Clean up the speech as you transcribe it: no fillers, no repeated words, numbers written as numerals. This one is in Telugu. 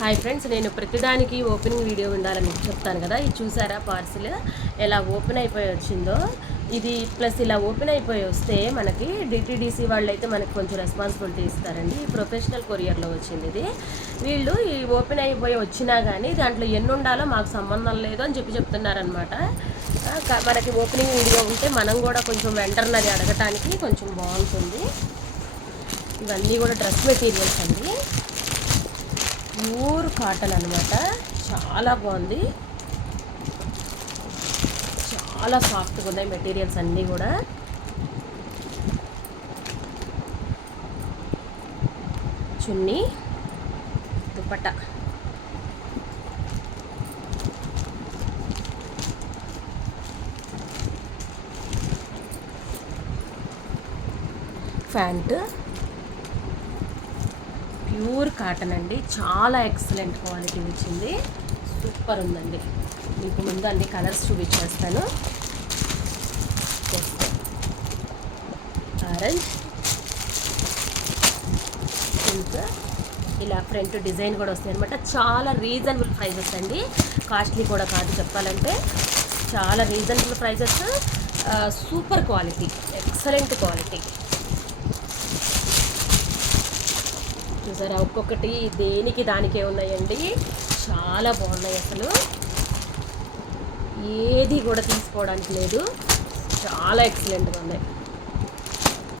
హాయ్ ఫ్రెండ్స్, నేను ప్రతిదానికి ఓపెనింగ్ వీడియో ఉండాలని చెప్తాను కదా. ఇది చూసారా పార్సిల్ ఎలా ఓపెన్ అయిపోయి వచ్చిందో. ఇది ప్లస్ ఇలా ఓపెన్ అయిపోయి వస్తే మనకి డిటీడీసీ వాళ్ళు అయితే మనకి కొంచెం రెస్పాన్సిబిలిటీ ఇస్తారండి. ప్రొఫెషనల్ కొరియర్లో వచ్చింది ఇది. వీళ్ళు ఈ ఓపెన్ అయిపోయి వచ్చినా కానీ దాంట్లో ఎన్ని ఉండాలో మాకు సంబంధం లేదు అని చెప్తున్నారనమాట. మనకి ఓపెనింగ్ వీడియో ఉంటే మనం కూడా కొంచెం వెంటర్నది అడగటానికి కొంచెం బాగుంటుంది. ఇవన్నీ కూడా డ్రెస్ మెటీరియల్స్ అండి, ప్యూర్ కాటన్ అనమాట. చాలా బాగుంది, చాలా సాఫ్ట్గా ఉన్నాయి మెటీరియల్స్ అన్నీ కూడా. చున్నీ, దుపట్టా, ప్యాంట్, ప్యూర్ కాటన్ అండి. చాలా ఎక్సలెంట్ క్వాలిటీ వచ్చింది, సూపర్ ఉందండి. మీకు ముందు అన్ని కలర్స్ చూపించేస్తాను. ఆరెంజ్, పింక్, ఇలా ఫ్రంట్ డిజైన్ కూడా వస్తాయి అనమాట. చాలా రీజనబుల్ ప్రైజెస్ అండి, కాస్ట్లీ కూడా కాదు చెప్పాలంటే. చాలా reasonable prices, super quality, excellent quality. చూసారా, ఒక్కొక్కటి దేనికి దానికే ఉన్నాయండి. చాలా బాగున్నాయి, అసలు ఏది కూడా తీసుకోవడానికి లేదు. చాలా ఎక్సలెంట్గా ఉన్నాయి.